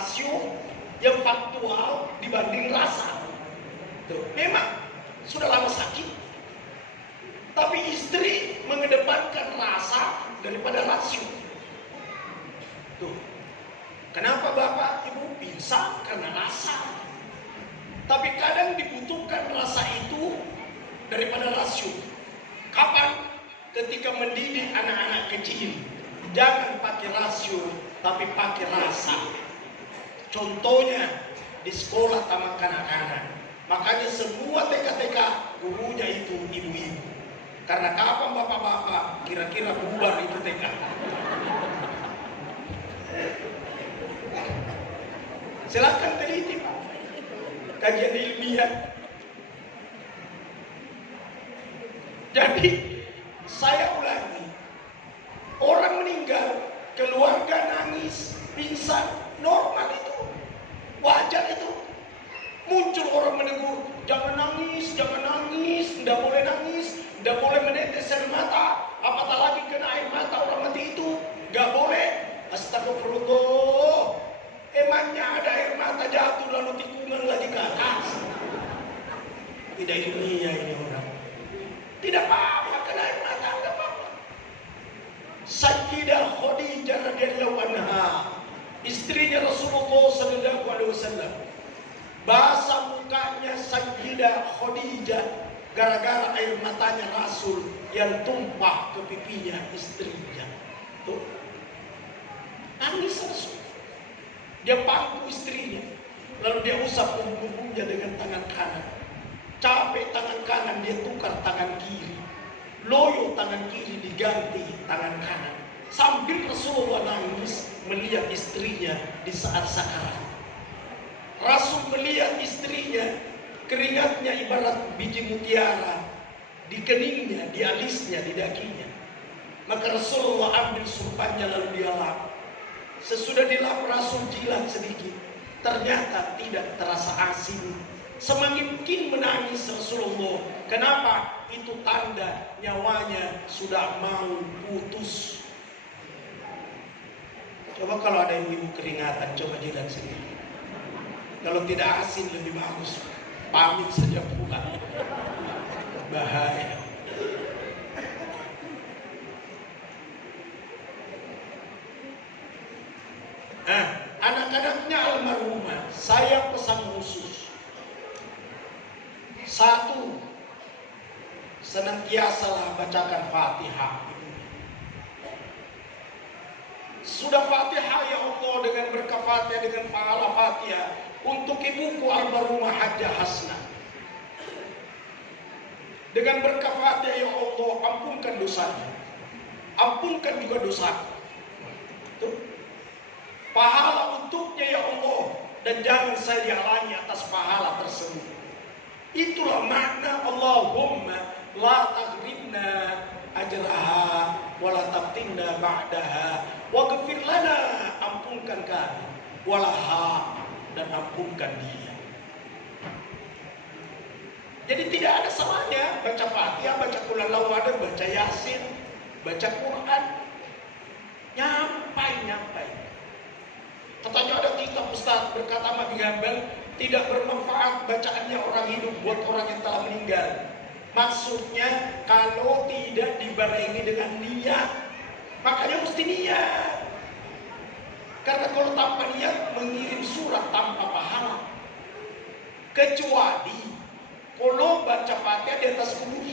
rasio, yang faktual dibanding rasa. Tuh, memang sudah lama sakit, tapi istri mengedepankan rasa daripada rasio. Tuh, kenapa bapak ibu pingsan? Karena rasa. Tapi kadang dibutuhkan rasa itu daripada rasio. Kapan? Ketika mendidik anak-anak kecil, jangan pakai rasio, tapi pakai rasa. Contohnya di sekolah taman kanak-kanak, makanya semua TK-TK gurunya itu ibu-ibu. Karena kapan bapak-bapak kira-kira bubar itu TK? Silakan teliti Pak, kajian ilmiah. Jadi saya ulangi, orang meninggal, keluarga nangis, pingsan, normal itu, wajar itu. Muncul orang menegur, jangan nangis, tidak boleh nangis, tidak boleh menetes air mata, apatah lagi kena air mata orang mati itu, nggak boleh. Astagfirullah, emangnya ada air mata jatuh lalu tikungan lagi ke atas? Tidak ilmiah ini orang. Tidak apa-apa kena air mata, tidak apa-apa. Sayyidah Khadijah radhiyallahu anha, istrinya Rasulullah sallallahu alaihi wasallam, basah mukanya Sayyidah Khadijah gara-gara air matanya Rasul yang tumpah ke pipinya istrinya. Tuh, nangis Rasul. Dia pangku istrinya, lalu dia usap punggungnya dengan tangan kanan. Capek tangan kanan, dia tukar tangan kiri. Loyo tangan kiri diganti tangan kanan. Sambil Rasulullah nangis melihat istrinya di saat sakarat. Rasul melihat istrinya, keringatnya ibarat biji mutiara di keningnya, di alisnya, di daginya. Maka Rasulullah ambil surpannya lalu dia lap. Sesudah dilap Rasul jilat sedikit, ternyata tidak terasa asin. Semakin menangis Rasulullah. Kenapa? Itu tanda nyawanya sudah mau putus. Coba kalau ada ibu-ibu keringatan, coba jilat sendiri. Kalau tidak asin lebih bagus, pamit saja pulang. Bahaya. Anak-anaknya almarhumah, saya pesan khusus. Satu, senantiasalah bacakan Fatihah. Sudah Fatihah ya Allah, dengan berkah Fatihah, dengan pahala Fatihah untuk ibuku almarhumah Hajjah Hasnah. Dengan berkah Fatihah ya Allah, ampunkan dosanya, ampunkan juga dosaku. Pahala untuknya ya Allah, dan jangan saya dihalangi atas pahala tersebut. Itulah makna Allahumma la taghribna ajraha wa la taftinna ba'daha wa ghfir lana, ampunkan kami, walaha, dan ampunkan dia. Jadi tidak ada salahnya baca Fatihah, baca Qul huwallahu ahad, baca Yasin, baca Quran, nyampai. Katanya ada kitab Ustaz berkata Ahmad bin Hanbal, tidak bermanfaat bacaannya orang hidup buat orang yang telah meninggal. Maksudnya kalau tidak dibarengi dengan niat, makanya mesti niat. Karena kalau tanpa niat mengirim surat tanpa pahala. Kecuali kalau baca Fatihah di atas kubur.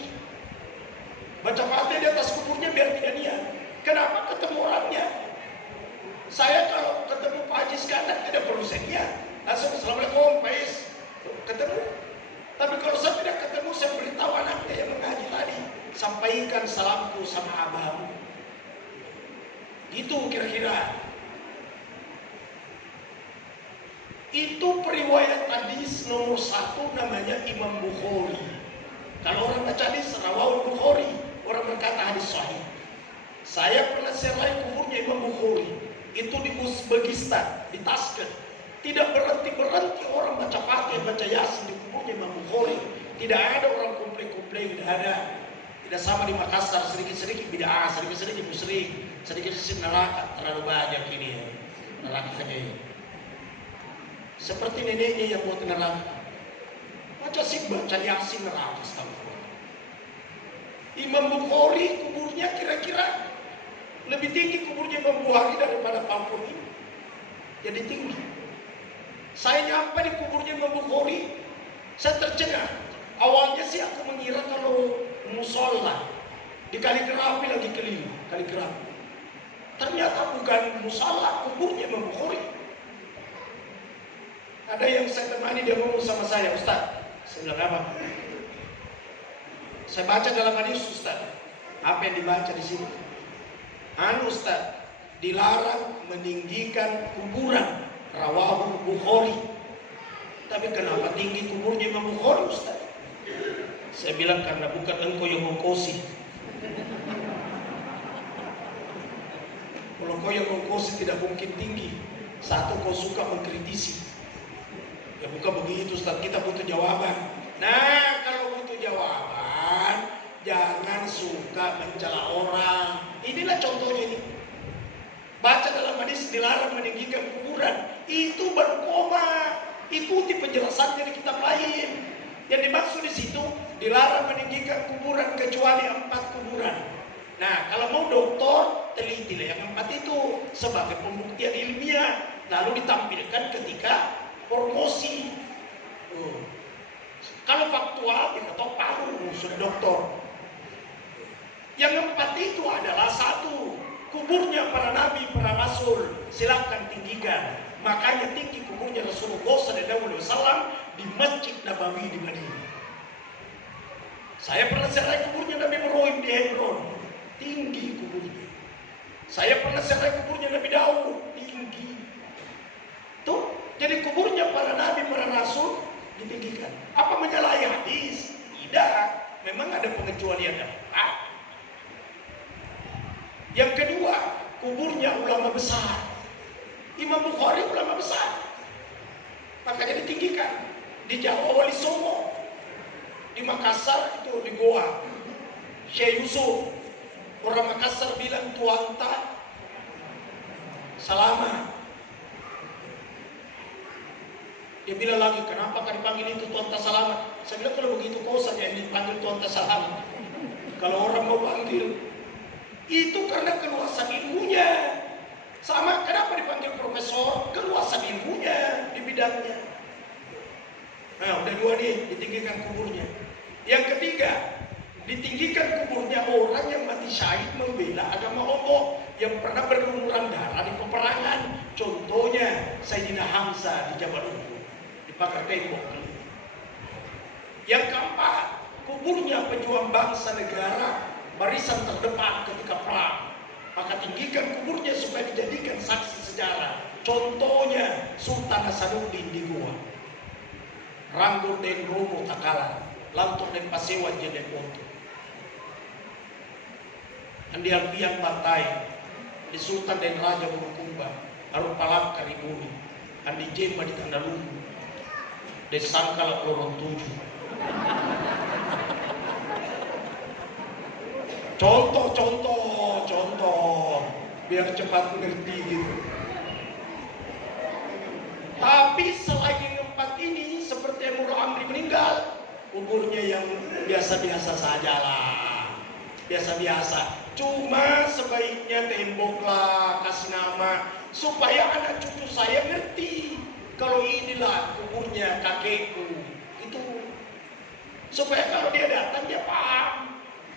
Baca Fatihah di atas kuburnya biar tidak niat. Kenapa? Ketemu orangnya. Saya kalau ketemu Pak Haji Iskandar tidak perlu saya niat. Langsung Assalamualaikum Pak Is, ketemu. Tapi kalau saya tidak ketemu, saya beritahu anaknya yang mengaji tadi, sampaikan salamku sama abang. Itu kira-kira. Itu periwayat hadis nomor 1 namanya Imam Bukhari. Kalau orang baca hadis Rawahul Bukhari, orang berkata hadis sahih. Saya pernah serai kuburnya Imam Bukhari. Itu di Uzbekistan, di Tashkent. Tidak berhenti orang baca Fatihah, baca Yasin di kuburnya Imam Bukhari. Tidak ada orang komplain, tidak ada. Tidak sama di Makassar, sedikit-sedikit bid'ah, sedikit-sedikit musyrik, sedikit-sedikit neraka. Terlalu banyak ini ya. Neraka saja ini. Seperti neneknya yang buat neraka. Baca Yasin neraka. Astagfirullah. Imam Bukhari kuburnya kira-kira lebih tinggi kuburnya Imam Bukhari daripada kampung ini. Jadi tinggi. Saya nyampe di kuburnya Imam Bukhari, saya tercengang. Awalnya sih aku mengira kalau musola di Kaligrafi lagi keliling, Kaligrafi. Ternyata bukan musola, kuburnya Imam Bukhari. Ada yang saya temani, dia ngomong sama saya, Ustaz. Saya bilang apa? Saya baca dalam hadis, Ustaz. Apa yang dibaca di sini? Ustaz, dilarang meninggikan kuburan. Rawahu Bukhari. Tapi kenapa tinggi kuburnya Imam Bukhari, Ustaz? Saya bilang karena bukan engkau yang mengkosi. Kalau kau yang mengkosi tidak mungkin tinggi. Satu, kau suka mengkritisi. Ya bukan begitu, Ustaz, kita butuh jawaban. Nah, kalau butuh jawaban, jangan suka mencela orang. Inilah contohnya ini. Baca dalam hadis dilarang meninggikan kuburan. Itu baru koma. Ikuti penjelasannya di kitab lain. Yang dimaksud di situ dilarang meninggikan kuburan kecuali 4 kuburan. Nah, kalau mau doktor, telitilah yang 4 itu sebagai pembuktian ilmiah, lalu ditampilkan ketika promosi. Kalau faktual kita tahu paru sudah doktor. Yang 4 itu adalah 1, kuburnya para nabi, para rasul, silakan tinggikan. Makanya tinggi kuburnya Rasulullah SAW di Masjid Nabawi di Madinah. Saya pernah ziarah kuburnya Nabi Ibrahim di Hebron, tinggi kuburnya. Saya pernah ziarah kuburnya Nabi Daud, tinggi. Tuh, jadi kuburnya para nabi, para rasul ditinggikan. Apa menyalahi hadis? Tidak. Memang ada pengecualian. Yang kedua, kuburnya ulama besar. Imam Bukhari ulama besar. Makanya ditinggikan. Di Jawa Wali Songo. Di Makassar itu di Goa. Syekh Yusuf. Orang Makassar bilang Tuanta Salama. Dia bilang lagi, kenapa kan dipanggil itu Tuanta Salama? Saya bilang kalau begitu kau saja yang dipanggil Tuanta Salama. Kalau orang mau panggil, itu karena keluasan ilmunya. Sama, kenapa dipanggil profesor? Keluasan ilmunya di bidangnya. Nah, udah 2 nih, ditinggikan kuburnya. Yang ketiga, ditinggikan kuburnya orang yang mati syahid membela agama Allah, yang pernah berlumuran darah di peperangan. Contohnya Sayyidina Hamzah di Jabal Uhud, di pagar tembok. Yang keempat, kuburnya pejuang bangsa negara, barisan terdepan ketika perang. Maka tinggikan kuburnya supaya dijadikan saksi sejarah. Contohnya Sultan Hasanuddin di Goa. Ranggur den Romo Takala, lantur den Pasewa Jeden Ponto. Andi Alpian Bantai, di Sultan den Raja Bulukumba, Arupalam Karibuni, Andi Jemba di Tandalungu, di Sangkala Lorong 7. Contoh, biar cepat mengerti gitu. Tapi selain yang 4 ini, seperti Murad Amri meninggal, kuburnya yang biasa-biasa sajalah, biasa-biasa. Cuma sebaiknya temboklah, kasih nama, supaya anak cucu saya ngerti kalau inilah kuburnya kakekku. Itu supaya kalau dia datang dia paham.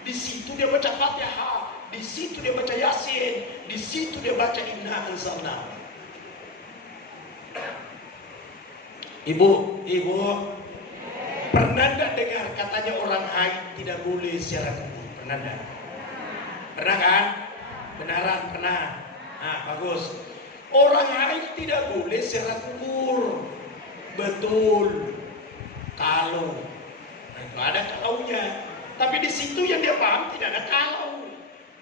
Di situ dia baca Fatihah, di situ dia baca Yasin, di situ dia baca Inna Anzalna. Ibu, pernah enggak dengar katanya orang haid tidak boleh ziarah kubur? Pernah enggak? Pernah kan? Benaran, pernah. Nah, bagus. Orang haid tidak boleh ziarah kubur. Betul. Kalau ada kalaunya. Tapi di situ yang dia paham tidak ada kalau.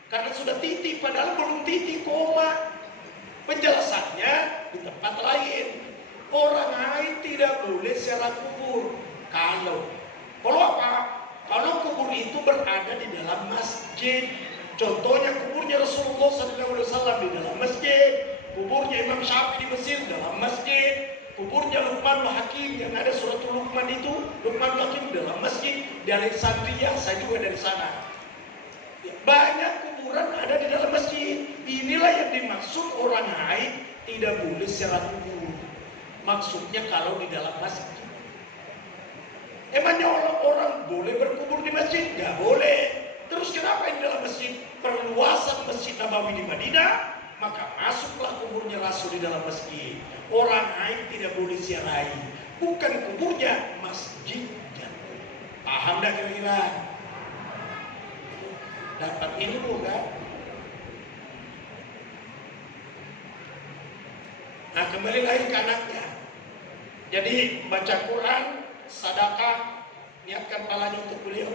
Karena sudah titik, padahal belum titik, koma. Penjelasannya di tempat lain. Orang haid tidak boleh ziarah kubur. Kalau apa? Kalau kubur itu berada di dalam masjid. Contohnya kuburnya Rasulullah SAW di dalam masjid. Kuburnya Imam Syafi'i di Mesir dalam masjid. Kuburnya kuburnya Luqmanul Hakim yang ada surat Luqman itu, Luqmanul Hakim dalam masjid di Alexandria, saya juga dari sana. Banyak kuburan ada di dalam masjid. Inilah yang dimaksud orang haid tidak boleh ziarah kubur. Maksudnya kalau di dalam masjid. Emangnya orang boleh berkubur di masjid? Gak boleh. Terus kenapa di dalam masjid? Perluasan Masjid Nabawi di Madinah, maka masuklah kuburnya Rasul di dalam masjid. Orang haid tidak boleh ziarahi. Bukan kuburnya, masjidnya. Paham dah kira-kira? Dapat ilmu kan? Nah, kembali lagi ke anaknya. Jadi baca Quran, sedekah, niatkan pahalanya untuk beliau.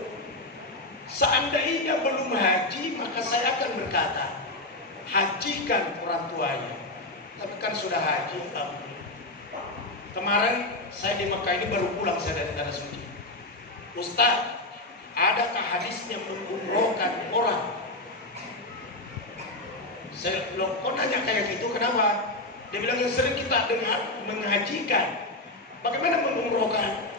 Seandainya belum haji, maka saya akan berkata, hajikan orang tuanya. Tapi kan sudah haji, alhamdulillah. Kemarin saya di Mekah ini baru pulang saya dari Tanah Suci. Ustaz, adakah hadisnya mengumrohkan orang? Saya bilang, kok nanya kayak gitu, kenapa? Dia bilang yang sering kita dengar menghajikan. Bagaimana mengumrohkan?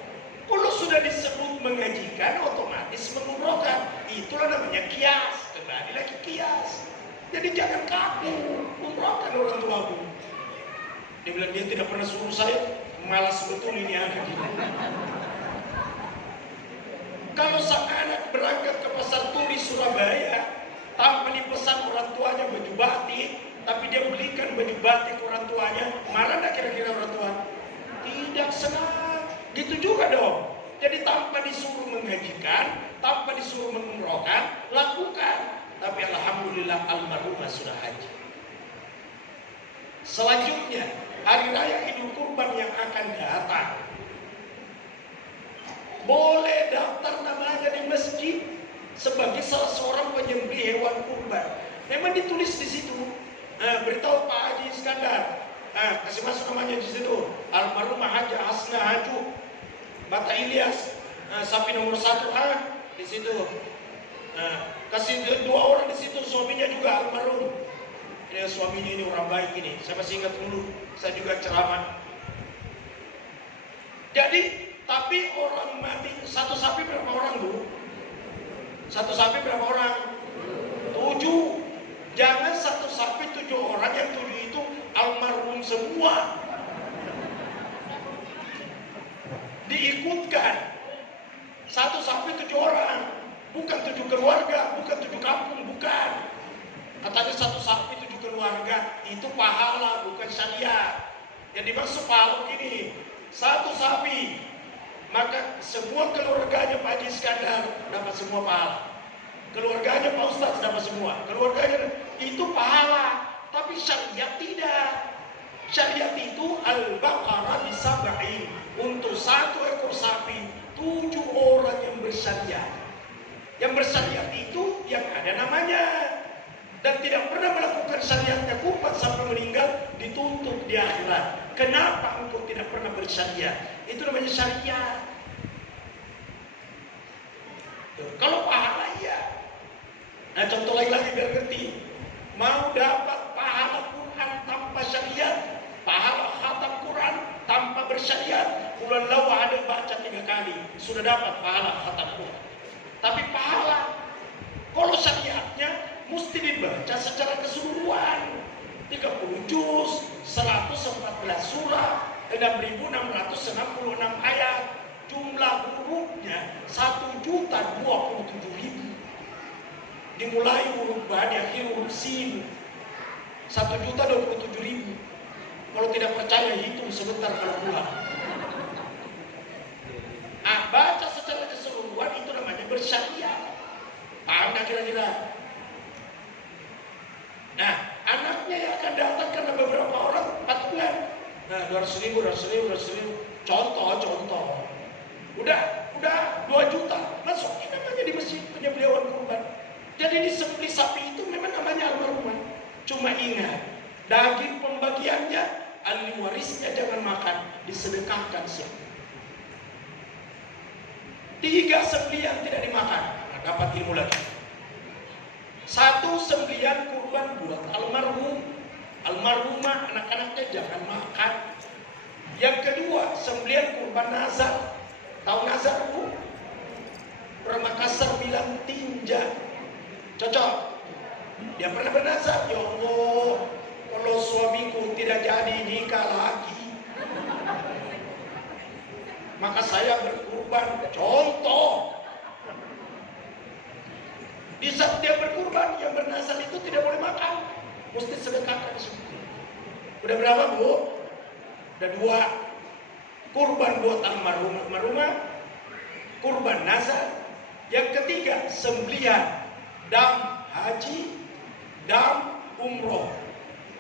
Kalau sudah disebut menghajikan, otomatis mengumrohkan. Itulah namanya kias. Kembali lagi kias. Jadi jangan kaku, umrohkan orang tuamu. Dia bilang dia tidak pernah suruh saya, malas betul ini anak ini. Kalau sang anak berangkat ke pasar turi Surabaya, tanpa dipesan orang tuanya baju batik, tapi dia belikan baju batik orang tuanya, marah tak kira-kira orang tua? Tidak, senang. Gitu juga dong. Jadi tanpa disuruh menghajikan, tanpa disuruh mengumrohkan, lakukan. Tapi alhamdulillah almarhumah sudah haji. Selanjutnya, hari raya Idul Kurban yang akan datang. Boleh daftar namanya di masjid sebagai salah seorang penyembelih hewan kurban. Memang ditulis di situ. Beritahu Pak Haji Iskandar. Kasih masuk namanya di situ. Almarhumah Haji Hasna Haju Bata Ilyas, sapi nomor 1 di situ. Kasih 2 orang di situ, suaminya juga almarhum. Ini suaminya ini orang baik ini. Saya masih ingat dulu, saya juga ceramah. Jadi, tapi orang mati satu sapi berapa orang dulu? Satu sapi berapa orang? 7. Jangan satu sapi 7 orang, yang 7 itu almarhum semua. Diikutkan. Satu sapi 7 orang. Bukan 7 keluarga, bukan 7 kampung, bukan. Katanya satu sapi 7 keluarga, itu pahala, bukan syariat. Yang dimaksud pahala gini, satu sapi, maka semua keluarganya Pak Haji Iskandar dapat semua pahala. Keluarganya Pak Ustadz dapat semua. Keluarganya itu pahala, tapi syariat tidak. Syariat itu al-baqarah bisab'in. Untuk 1 ekor sapi 7 orang yang bersyariat. Yang bersyariat itu yang ada namanya. Dan tidak pernah melakukan syariatnya kurban sampai meninggal, dituntut di akhirat. Kenapa engkau tidak pernah bersyariat? Itu namanya syariat. Kalau pahala ya. Nah, contoh lagi biar ngerti. Mau dapat pahala Quran tanpa syariat, pahala khatam Quran tanpa bersyariat, bulan lawa ada baca 3 kali, sudah dapat pahala khatam Quran. Tapi pahala, kalau syariatnya mesti dibaca secara keseluruhan. 30 juz, 114 surah, 6.666 ayat. Jumlah hurufnya 1.027.000. Dimulai huruf ba, diakhiri huruf sin. 1.027.000. Kalau tidak percaya hitung sebentar kalau pulang. Baca secara keseluruhan itu namanya bersyariat. Paham nggak kira-kira? Nah, anaknya yang akan datang karena beberapa orang 4 bulan. Nah, 200.000. Contoh. Udah 2 juta. Masukin namanya di masjid penyembelihan kurban. Jadi disembelih sapi itu memang namanya almarhumah. Cuma ingat, daging pembagiannya, ahli warisnya jangan makan, disedekahkan semua. 3 sembelihan tidak dimakan. Nah, dapat ilmu lagi. 1 sembelihan kurban buat almarhum, almarhumah, anak-anaknya jangan makan. Yang kedua, sembelihan kurban nazar. Tahu nazar, Bu? Orang Makassar bilang tinja. Cocok. Dia pernah bernazar, ya Allah, kalau suamiku tidak jadi nikah lagi, maka saya berkurban. Contoh. Di saat dia berkurban, yang bernazar itu tidak boleh makan, mesti sedekahkan semua. Udah berapa, Bu? Udah 2. Kurban buatan marumah, kurban nazar. Yang ketiga, sembelihan dam haji, dam umroh.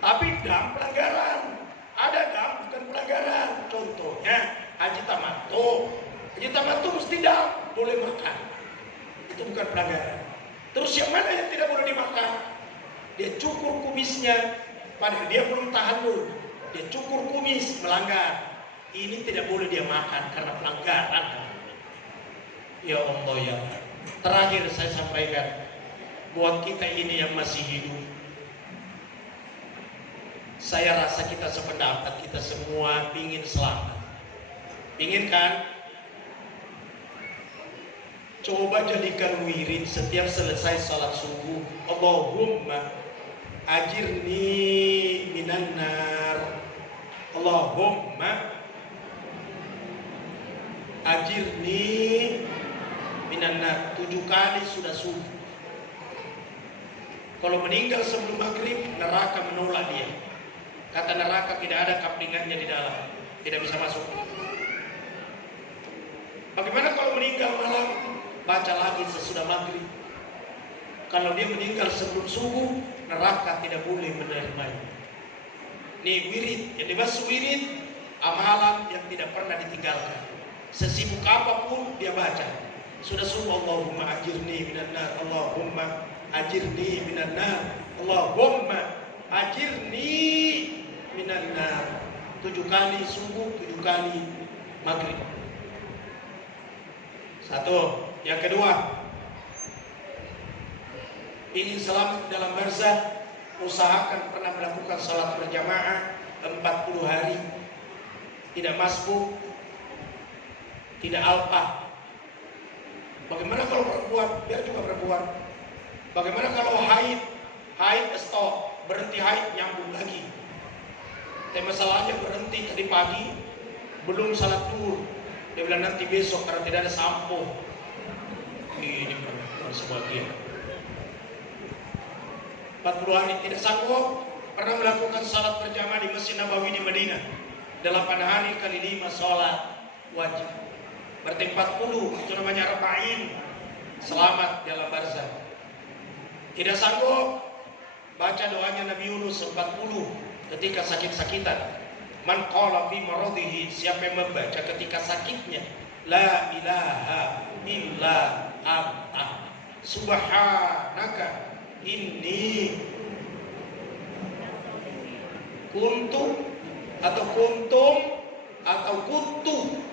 Tapi dam pelanggaran. Ada dam bukan pelanggaran. Contohnya haji tamattu. Haji tamattu mesti dam, boleh makan. Itu bukan pelanggaran. Terus yang mana yang tidak boleh dimakan? Dia cukur kumisnya, padahal dia belum tahallul. Dia cukur kumis, melanggar. Ini tidak boleh dia makan karena pelanggaran. Ya Allah ya. Terakhir saya sampaikan, buat kita ini yang masih hidup, saya rasa kita sependapat, kita semua ingin selamat. Ingin kan? Coba jadikan wirid setiap selesai salat subuh. Allahumma ajirni minan nar. Allahumma ajirni minan nar. 7 kali sudah subuh. Kalau meninggal sebelum maghrib, neraka menolak dia. Kata neraka tidak ada kaplingannya di dalam, tidak bisa masuk. Bagaimana kalau meninggal malam? Baca lagi sesudah maghrib. Kalau dia meninggal sebelum subuh, neraka tidak boleh menerimanya. Nih wirid, yang dimaksud wirid, amalan yang tidak pernah ditinggalkan. Sesibuk apapun dia baca. Sudah subuh, Allahumma ajirni minan nar, Allahumma ajirni minan nar, Allahumma ajirni minan nar. 7 kali subuh, 7 kali maghrib. 1. Yang kedua, ingin selamat dalam barzah, usahakan pernah melakukan salat berjamaah 40 hari. Tidak masbuk, tidak alpa. Bagaimana kalau perempuan? Biar juga perempuan. Bagaimana kalau haid? Haid stop, berhenti haid, nyambung lagi. Tapi masalahnya berhenti tadi pagi, belum salat zuhur. Dia bilang nanti besok karena tidak ada sampo. Ini perempuan sebagian 40 hari tidak sanggup, pernah melakukan salat berjamaah di Masjid Nabawi di Madinah 8 hari kali 5 salat wajib. Berarti 40, itu namanya arba'in, selamat dalam barzah. Tidak sanggup, baca doanya Nabi Yunus 40 ketika sakit-sakitan. Man qala fi maradhihi, siapa yang membaca ketika sakitnya, la ilaha illa anta subhanaka inni kuntu atau kuntum atau kuntu,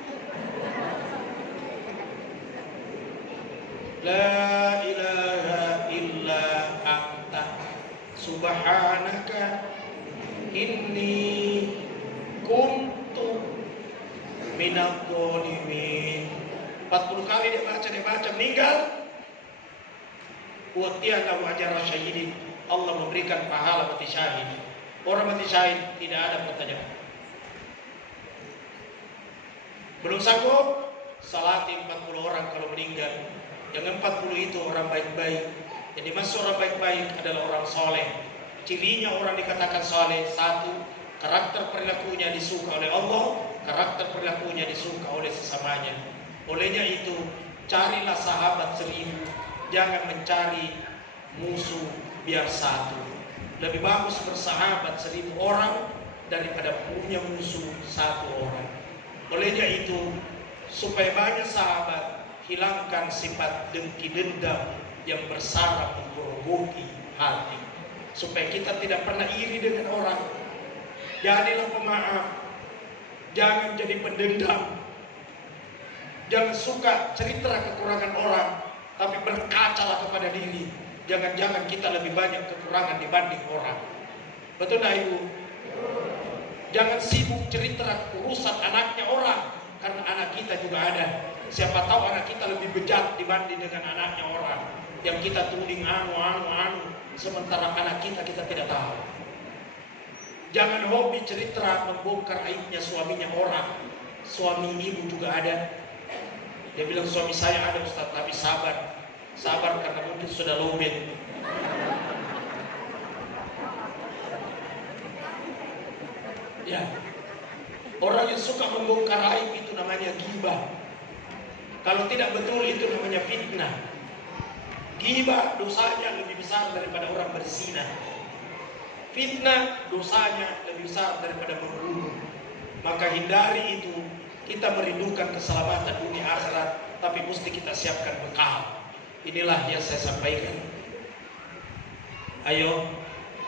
la ilaha illa anta subhanaka inni kuntu minadh dhalimin. 40 kali dia baca, meninggal. Watiana wa ajra syahidin, Allah memberikan pahala mati syahid. Orang mati syahid tidak ada pertanyaan. Belum sanggup, salati 40 orang kalau meninggal. Yang 40 itu orang baik-baik. Jadi masuk orang baik-baik adalah orang soleh. Cirinya orang dikatakan soleh, 1, karakter perilakunya disuka oleh Allah, karakter perilakunya disuka oleh sesamanya. Olehnya itu, carilah sahabat 1000, jangan mencari musuh biar 1. Lebih bagus bersahabat 1000 orang daripada punya musuh 1 orang. Olehnya itu, supaya banyak sahabat, hilangkan sifat dengki dendam yang bersarang menggerogoki hati. Supaya kita tidak pernah iri dengan orang. Jadilah pemaaf, jangan jadi pendendam. Jangan suka cerita kekurangan orang, tapi berkacalah kepada diri. Jangan-jangan kita lebih banyak kekurangan dibanding orang. Betul tak Ibu? Jangan sibuk cerita urusan anaknya orang, karena anak kita juga ada. Siapa tahu anak kita lebih bejat dibanding dengan anaknya orang yang kita tuding anu, sementara anak kita tidak tahu. Jangan hobi cerita membongkar aibnya suaminya orang. Suami ibu juga ada. Dia bilang suami saya ada Ustaz, tapi sabar karena mungkin sudah lobet. Ya, orang yang suka membongkar aib itu namanya ghibah. Kalau tidak betul itu namanya fitnah. Ghibah dosanya lebih besar daripada orang berzina. Fitnah dosanya lebih besar daripada membunuh. Maka hindari itu. Kita merindukan keselamatan dunia akhirat, tapi mesti kita siapkan bekal. Inilah yang saya sampaikan. Ayo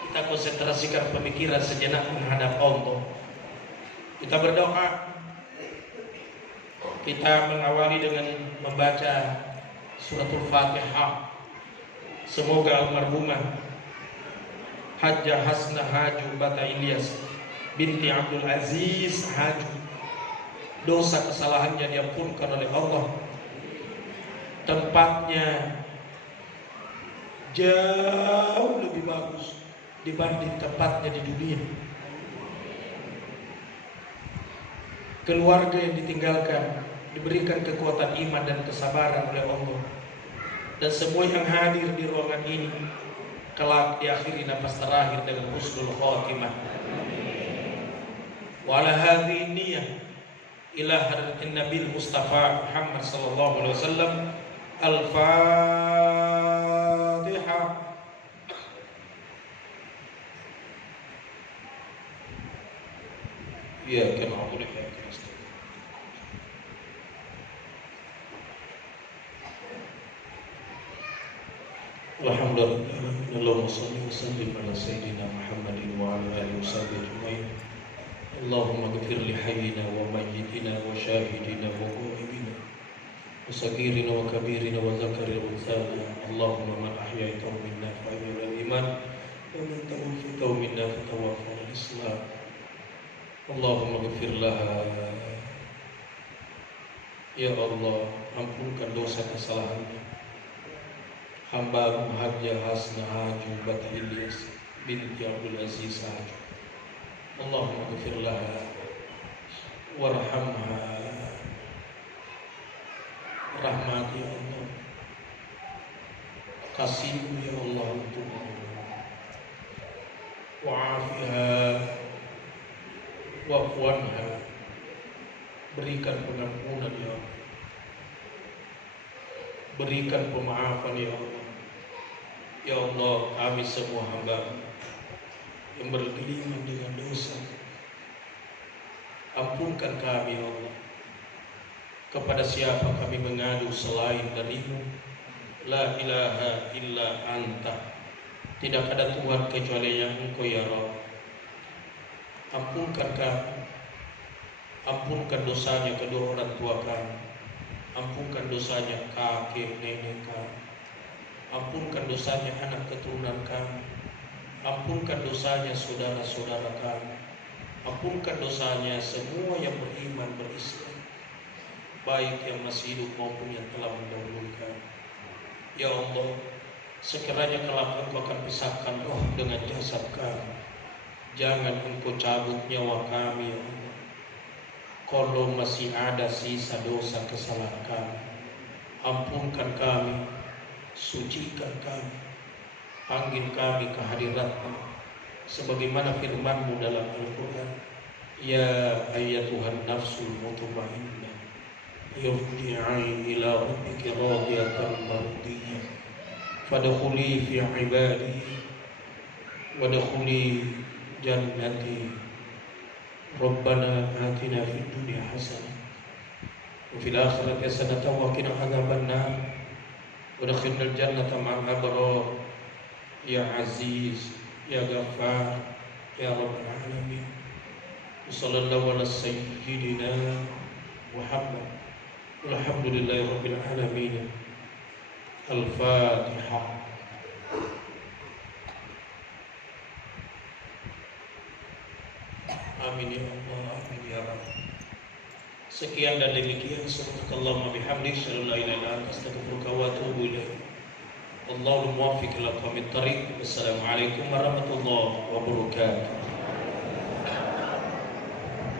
kita konsentrasikan pemikiran sejenak menghadap Allah. Kita berdoa. Kita mengawali dengan membaca suratul Fatihah. Semoga almarhumah Hajjah Hasnah Haju Bata Ilyas binti Abdul Aziz Haju, dosa kesalahannya diampunkan oleh Allah. Tempatnya jauh lebih bagus dibanding tempatnya di dunia. Keluarga yang ditinggalkan diberikan kekuatan iman dan kesabaran oleh Allah. Dan semua yang hadir di ruangan ini kelak diakhiri nafas terakhir dengan husnul khatimah. Wa ala hadhihi niyyah ila hadratin Nabi Mustafa Muhammad sallallahu alaihi wasallam. Al-Fatihah. Iyyaka na'budu wa iyyaka nasta'in. Alhamdulillah, Allahumma shalli wa sallim ala sayyidina Muhammadin wa ala alihi washabihi ajma'in. Allahumma ighfir li hayyina wa mayyitina wa shahidina wa ghaibina wa saghirina wa kabirina wa zakarina wa unsana. Allahumma man ahyaytahu minna fa ahyina al-iman wa man tawaffaytahu minna fa tawaffana al-islam. Allahumma ighfir laha. Ya Allah, ampunkan dosa kesalahannya hamba Hajjah Hasnah Haju Bata Ilyas binti Abdul Aziz Haju. Allahumma ighfir laha warhamha. Rahmati ya Allah, kasihmu ya Allah untuknya. Wa'afiha wa'fuanha, berikan pengampunan ya Allah, berikan pemaafan ya Allah. Ya Allah, kami semua hamba yang bergelimang dengan dosa, ampunkan kami ya Allah. Kepada siapa kami mengadu selain darimu? La ilaha illa anta, tidak ada Tuhan kecuali yang Engkau ya Rabb. Ampunkan kami, ampunkan dosanya kedua orang tua kami, ampunkan dosanya kakek nenek kami, ampunkan dosanya anak keturunan kami, ampunkan dosanya saudara-saudara kami, ampunkan dosanya semua yang beriman berislam, baik yang masih hidup maupun yang telah mendahulukan. Ya Allah, sekiranya kelak Engkau akan pisahkan roh dengan jasad kami, jangan Engkau cabut nyawa kami ya Allah. Kalau masih ada sisa dosa kesalahan kami, ampunkan kami, sucikan kami, panggil kami ke hadirat-Mu, sebagaimana firman-Mu dalam Al-Quran. Ya ayyatuhan nafsul mutmainnah, irji'i ila rabbiki radiyatan mardiyah, fadkhuli fi ibadi wadkhuli jannati. Rabbana atina fid dunya hasanah wa fil akhirati hasanah wa qina adzabannar wa adkhilnal jannata ma'al abrar. Ya Aziz, ya Ghaffar, ya Rabbal alamin. Sallallahu ala sayyidina Muhammad. Alhamdulillahi rabbil alamin. Al-Fatihah. Amin ya Allah, amin ya Rabb. Sekian dan demikian. Subhanallahumma bihamdik, asyhadu an la ilaha illa anta, astaghfiruka wa atubu ilaik. Allahul muwaffiq ila aqwamit thariq. Wassalamualaikum warahmatullahi wabarakatuh.